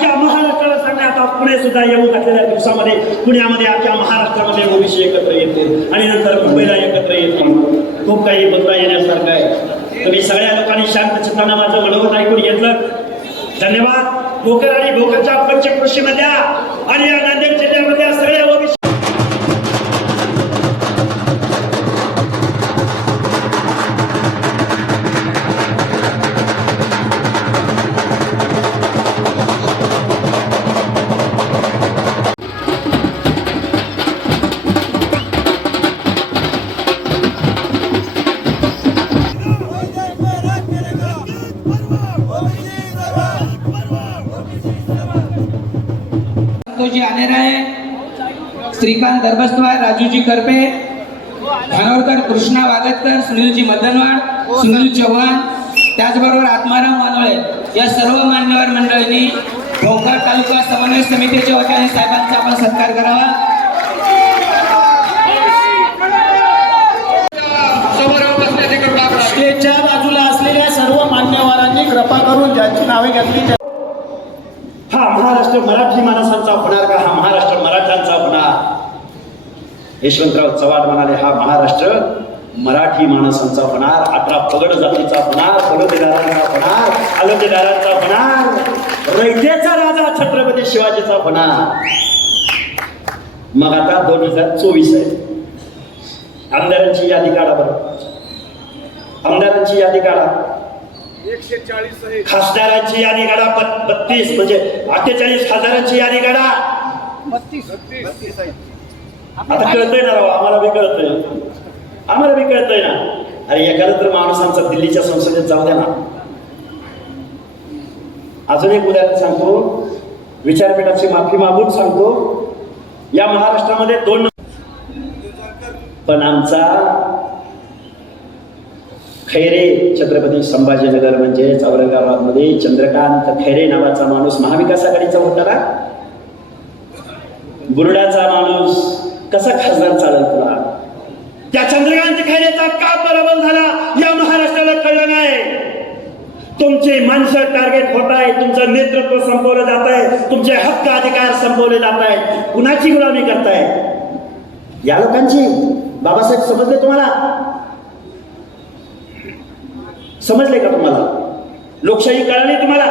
अख्ख्या महाराष्ट्राला सांगण्यात आता पुणे सुद्धा येऊ टाकलेल्या दिवसामध्ये पुण्यामध्ये अख्ख्या महाराष्ट्रामध्ये ओबीसी एकत्र येते आणि नंतर मुंबईला एकत्र येते. खूप काही बोलता येण्यासारखं आहे. तुम्ही सगळ्या लोकांनी शांत चित्तानं माझं मनोगत ऐकून घेतलं. धन्यवाद. भोकर आणि भोकरच्या पंचकृषीमधल्या आणि या नांदेड जिल्ह्यामधल्या सगळ्या ओबीसी संतोषजी आनेराय श्रीकांत दरबस्तवार राजूजी करपे धानोरकर कृष्णा वागतकर सुनीलजी मदनवाड सुनील चव्हाण त्याचबरोबर आत्माराम वानोळे या सर्व मान्यवर मंडळींनी भोकर तालुका समन्वय समितीच्या वतीने साहेबांचा आपण सत्कार करावा. स्टेजच्या बाजूला असलेल्या सर्व मान्यवरांनी कृपा करून ज्यांची नावे घेतली हा महाराष्ट्र मराठी माणसांचा होणार का हा महाराष्ट्र मराठ्यांचा होणार यशवंतराव चव्हाण म्हणाले हा महाराष्ट्र मराठी माणसांचा होणार अठरा पगड जातीचा होणार बलुतेदारांचा होणार अलुतेदारांचा होणार रयतेचा राजा छत्रपती शिवाजीचा होणार. मग आता दोन हजार चोवीस आहे. आमदारांची यादी काढा बरं. आमदारांची यादी काढा. खासदारांची यादी काढा बत- बत्तीस म्हणजे अठ्ठेचाळीस खासदारांची यादी काढा. आता कळतंय ना राव आम्हाला बी कळतंय. आम्हाला बी कळतंय ना. अरे एखादा तर माणसांचा दिल्लीच्या संसदेत जाऊ द्या ना. अजून एक उदाहरण सांगतो. विचारपीठाची माफी मागून सांगतो. या महाराष्ट्रामध्ये दोन पण आमचा खैरे छत्रपती संभाजीनगर म्हणजे औरंगाबादमध्ये चंद्रकांत खैरे नावाचा माणूस महाविकास आघाडीचा होता ना? बुरडाचा माणूस. कसा खासदार चालेल तुला? त्या चंद्रकांत खैरेचा का पराभव झाला या महाराष्ट्राला कळलं नाही. तुमचे माणसं टार्गेट होत आहे तुमचं नेतृत्व संपवलं जात आहे तुमचे हक्क अधिकार संपवले जात आहेत. कुणाची गुलामी करताय? या लोकांची. बाबासाहेब समजले तुम्हाला? समजले का तुम्हाला? लोकशाही कळाली तुम्हाला?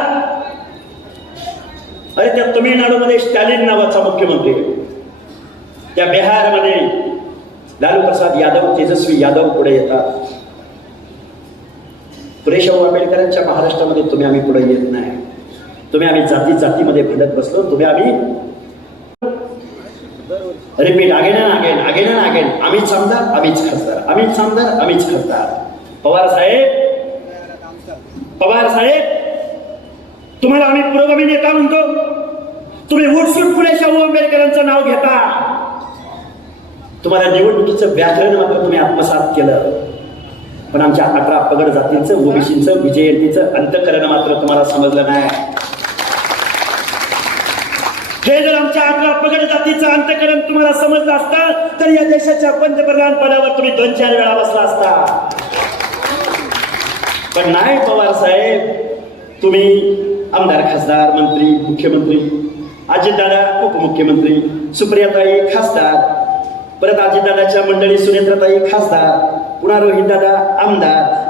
अरे त्या तमिळनाडूमध्ये स्टॅलिन नावाचा मुख्यमंत्री त्या बिहारमध्ये लालू प्रसाद यादव तेजस्वी यादव पुढे येतात. पुरेशाहू आंबेडकरांच्या महाराष्ट्रामध्ये तुम्ही आम्ही पुढे येत नाही. तुम्ही आम्ही जाती जातीमध्ये भंडत बसलो. तुम्ही आम्ही repeat again again again again आम्हीच आमदार आम्हीच खासदार. आम्हीच आमदार आम्हीच खासदार. पवार साहेब पवार साहेब तुम्हाला आम्ही पुरोगामी नेता म्हणतो. तुम्ही उठसूट पुरेशाहू आंबेडकरांचं नाव घेता. तुम्हाला निवडणुकीचं व्याकरण मात्र तुम्ही आत्मसात केलं. पण आमच्या अठरा पगड जातींचं ओबीसीचं विजयंतीचं अंतकरण मात्र तुम्हाला समजलं नाही. हे जर आमच्या अठरा पगड जातीचं अंतकरण तुम्हाला समजलं असतं तर या देशाच्या पंतप्रधान पदावर तुम्ही दोन चार वेळा बसला असता. पण नाही पवार साहेब तुम्ही आमदार खासदार मंत्री मुख्यमंत्री अजितदादा उपमुख्यमंत्री सुप्रियाताई खासदार परत अजितदादाच्या मंडळी सुनेत्रताई खासदार पुन्हा रोहितदादा आमदार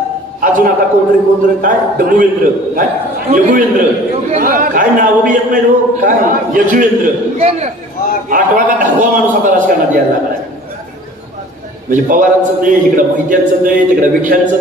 अजून आता कोणतरी कोणतरी काय? डबुवेंद्र काय? यगुवेंद्र. काय नाव बी येत नाही हो. काय? यजुवेंद्र. आठवा का दहावा माणूस आता राजकारणात यायला लागलाय. म्हणजे पवारांचं ते इकडं मोहित्यांचं ते तिकडं विख्यांचं